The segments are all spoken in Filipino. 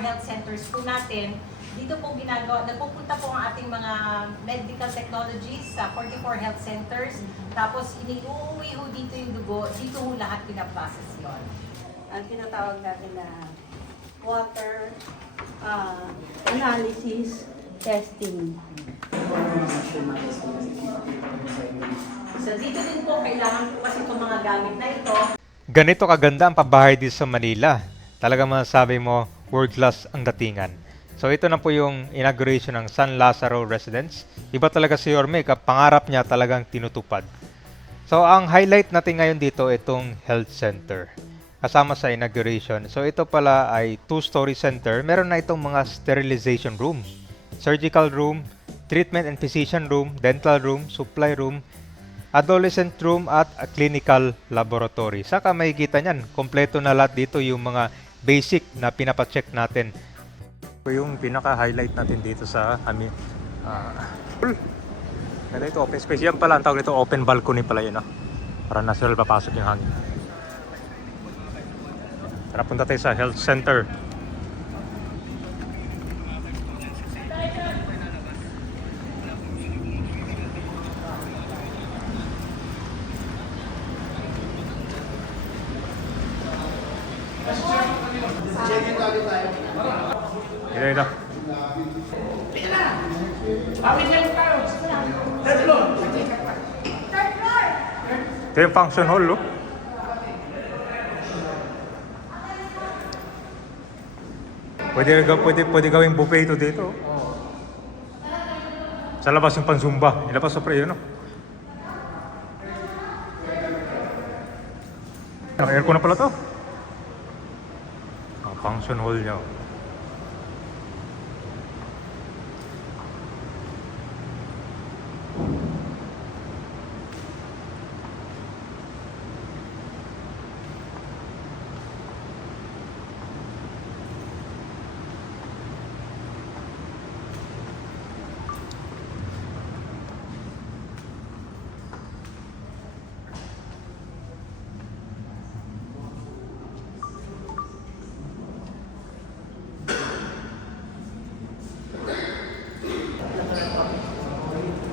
health centers po natin. Dito po ginagawa, nagpupunta po ang ating mga medical technologies sa 44 health centers. Tapos iniuwi ho dito yung dugo, dito ho lahat pinaprocess yun. Ang tinatawag natin na water analysis testing. So dito din po, kailangan po kasi itong mga gamit na ito. Ganito kaganda ang pabahay dito sa Manila. Talagang masasabi mo, world class ang datingan. So ito na po yung inauguration ng San Lazaro Residence. Iba talaga si Yorme, pangarap niya talagang tinutupad. So ang highlight natin ngayon dito, itong health center. Kasama sa inauguration. So ito pala ay 2-story center. Meron na itong mga sterilization room, surgical room, treatment and physician room, dental room, supply room, adolescent room at a clinical laboratory. Saka makikita niyan, kompleto na lahat dito yung mga basic na pinapacheck natin. Yung pinaka-highlight natin dito sa kami. Ito open space. Yan pala ang tawag nito, open balcony pala yun. Para natural papasok yung hangin. Tara, punta tayo sa health center. Ito. Ito yung function hall, oh. Pwede gawing buffet ito dito. Sa labas yung pang-zumba. Ilabas sa pre, no? Naka-aircon na pala to. Ang function hall niya.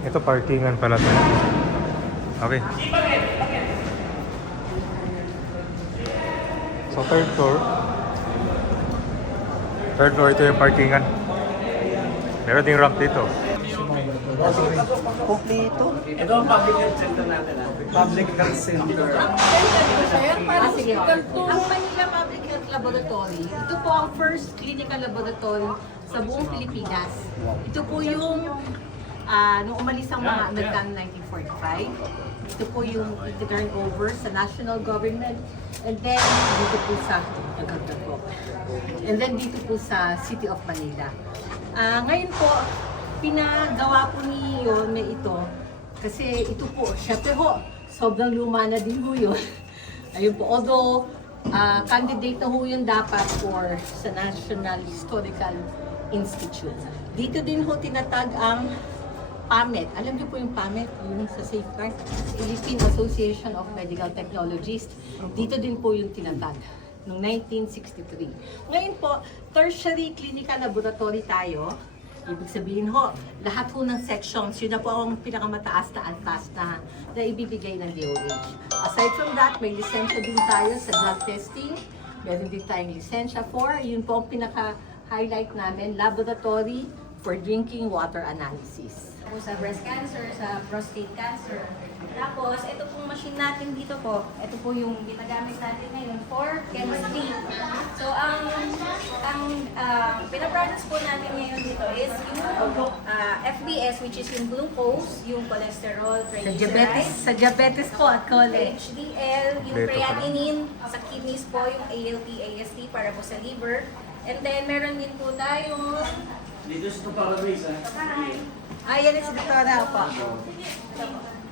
Ito parkingan pala to. Okay. So third floor. Third floor, ito yung parkingan. Meron ding ramp dito. Kompleto. Ito ang public health center natin. Public health center. Sige po. Ang Manila Public Health Laboratory, ito po ang first clinical laboratory sa buong Pilipinas. Ito po yung nung umalis ang mga Amerikano 1945. Ito po yung turn over sa national government. And then dito po sa dito po sa City of Manila. Ngayon po, pinagawa po ni Yorme ito kasi ito po, syempre ho, sobrang luma na din ho yun. Ayun po, although candidate na ho yun dapat for sa National Historical Institute. Dito din ho tinatag ang PAMET. Alam niyo po yung PAMET, yung sa Safeguard, Philippine Association of Medical Technologists. Dito din po yung tinatag noong 1963. Ngayon po, tertiary clinical laboratory tayo. Ibig sabihin ho, lahat ho ng sections, yun na po ang pinakamataas na antas na ibibigay ng DOH. Aside from that, may lisensya din tayo sa drug testing. Meron din tayong lisensya for, yun po ang pinaka-highlight namin, laboratory for drinking water analysis. Sa breast cancer, sa prostate cancer. Tapos, ito pong machine natin dito po, ito po yung ginagamit natin ngayon for chemistry. So, ang pinaprocess po natin ngayon dito is yung FBS, which is yung glucose, yung cholesterol, triglycerides. Sa diabetes po at college. HDL, yung creatinine, sa kidneys po, yung ALT, AST para po sa liver. And then, meron din po tayong Dito sa Paradise, Yan is Victoria po.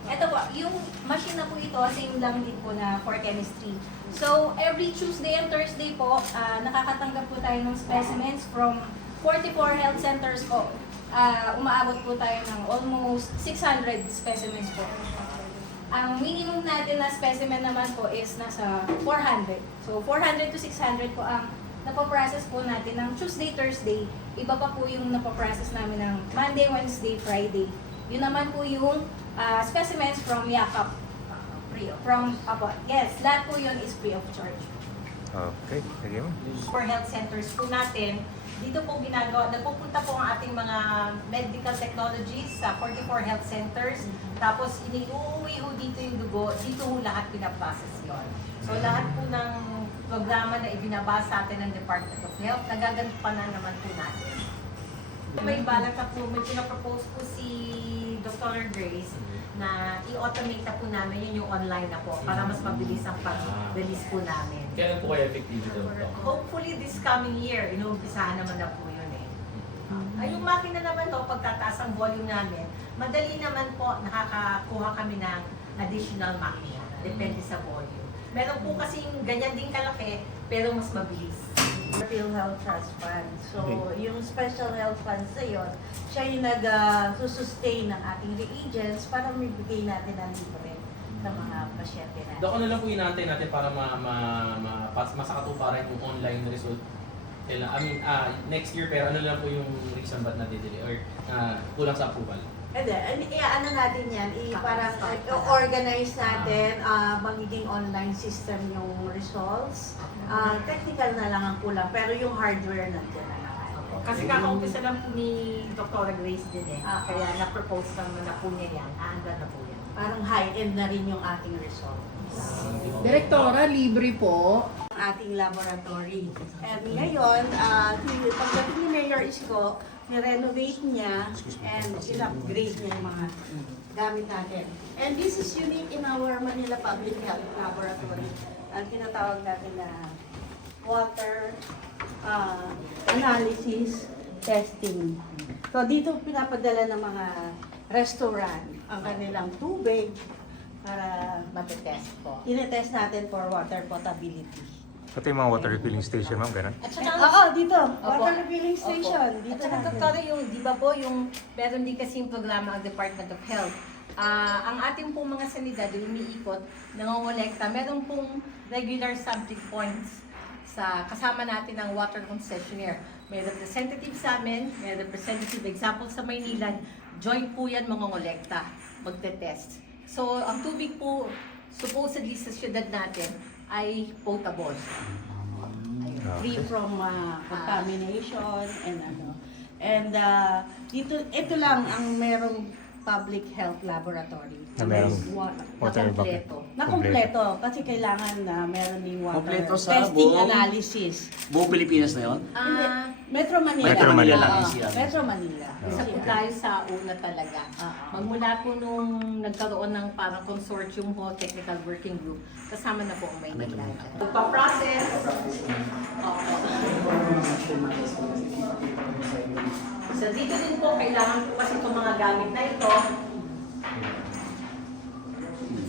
Ito po, yung machine na po ito, same lang din po na for chemistry. So, every Tuesday and Thursday po, nakakatanggap po tayo ng specimens from 44 health centers po. Umaabot po tayo ng almost 600 specimens po. Ang minimum natin na specimen naman po is nasa 400. So, 400 to 600 po ang napaprocess po natin ng Tuesday, Thursday. Iba pa po yung napaprocess namin ng Monday, Wednesday, Friday. Yun naman po yung specimens from Yakap. Yes, lahat po yun is free of charge. Okay, sige mo. For health centers po natin, dito po ginagawa, nagpupunta po ang ating mga medical technologies sa 44 health centers. Tapos iniuwi ho dito yung dugo, dito ho lahat pinaprocess yun. So lahat po ng programa na ibinaba sa atin ng Department of Health, nagagampanan naman po natin. May balak na po, may pinapropose po si Dr. Grace na i-automate na po namin yun yung online na po para mas mabilis ang pag-release po namin. Kailan po kayo effective ito? Hopefully this coming year, inuumpisahan naman na po yun eh. Yung makina naman to, pagtataas ang volume namin, madali naman po nakakakuha kami ng additional makina. Depende sa volume. Meron po kasing ganyan din kalaki, pero mas mabilis. PhilHealth Trust Fund. So, yung special health funds na yun, siya yung nag-sustain ng ating reagents para mibigay natin ang libre sa mga pasyente natin. Dako na lang po inaantay natin para masakatuparan yung online result. Next year, pero ano lang po yung reason ba't na-delay or kulang sa approval? Hindi, ano natin yan, parang organize natin, magiging online system yung results. Technical na lang ang kulang, pero yung hardware nandiyan na naman. Kasi kakaumpisa lang po ni Dr. Grace din eh. Kaya na-propose naman na po niya yan. Aanda na po yan. Parang high-end na rin yung ating results. Direktora, libre po. Ang ating laboratory. And ngayon, pagdating ni Mayor Isko, ni-renovate niya and in-upgrade niya yung mga gamit natin. And this is unique in our Manila Public Health Laboratory. Ang tinatawag natin na water analysis testing. So dito pinapadala ng mga restaurant ang kanilang tubig para Matetest po. tinetest natin for water potability. Ito yung mga water refilling station, ma'am, ganun. At saka, Oo, dito. Opo. Water refilling station. At Dito saka, natin. Dr. yung, di ba po, yung meron din kasing programa ang Department of Health. Ang ating pong mga sanidad, yung umiikot, nangongolekta, meron pong regular sampling points sa kasama natin ang water concessionaire. May representative sa amin, may representative example sa Maynila, joint po yan mangongolekta, magte-test. So, ang tubig po, supposedly sa syudad natin, ay potable. Free from contamination and ano. And dito, ito lang ang merong public health laboratory. Na merong water Kompleto. Na kumpleto kasi kailangan na meron din water Kumpleto sa testing buong- analysis. Buong Pilipinas na yun? Hindi, Metro Manila. Metro Manila lang, Oo, easy yan. Metro Manila. Isa po tayo sa una talaga. Magmula po nung nagkaroon ng parang consortium ho, technical working group, kasama na po ang Maynila. Pagpa-process. So dito din po, kailangan po kasi itong mga gamit na ito.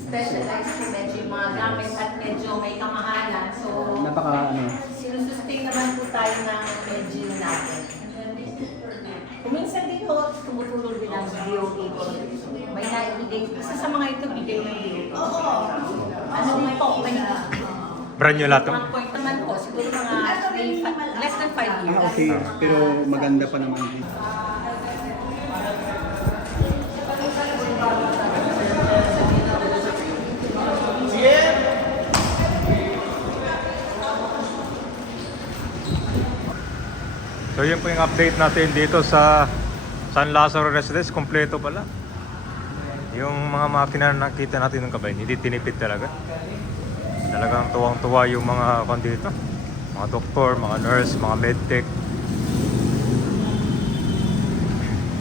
Specialized po medyo yung mga gamit at medyo may kamahalan. So, sinusustain naman po tayo ng medyo natin. Kuminsan din po, tumutulong din ang DOA po. May naibigay, isa sa mga ito bigay ng DOA. Ano may po, may Brand new lahat. mga point naman po, siguro mga less than 5 years. Okay, pero maganda pa naman. So yun po yung update natin dito sa San Lazaro Residence. Kompleto pala. Yung mga makina na nakita natin ng kabay, hindi tinipid talaga. Talagang tuwang-tuwa yung mga dito. Mga doktor, mga nurse, mga medtech.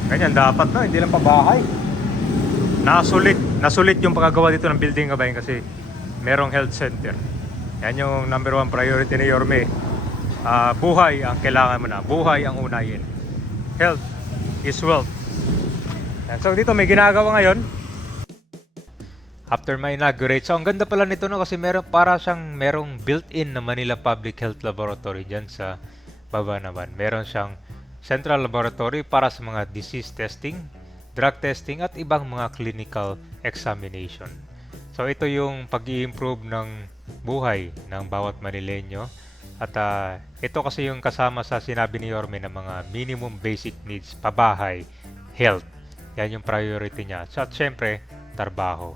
Ganyan dapat na, hindi lang pabahay. Nasulit yung pagkagawa dito ng building kabay kasi merong health center. Yan yung number 1 priority ni Yorme. Buhay ang kailangan mo na. Buhay ang unahin. Health is wealth. So dito may ginagawa ngayon. After ma-inaugurate. So ang ganda pala nito no kasi merong built-in na Manila Public Health Laboratory dyan sa baba naman. Meron siyang central laboratory para sa mga disease testing, drug testing at ibang mga clinical examination. So ito yung pag-i-improve ng buhay ng bawat Manileño At ito kasi yung kasama sa sinabi ni Yorme ng mga minimum basic needs, pabahay, health. Yan yung priority niya. So, at syempre, trabaho.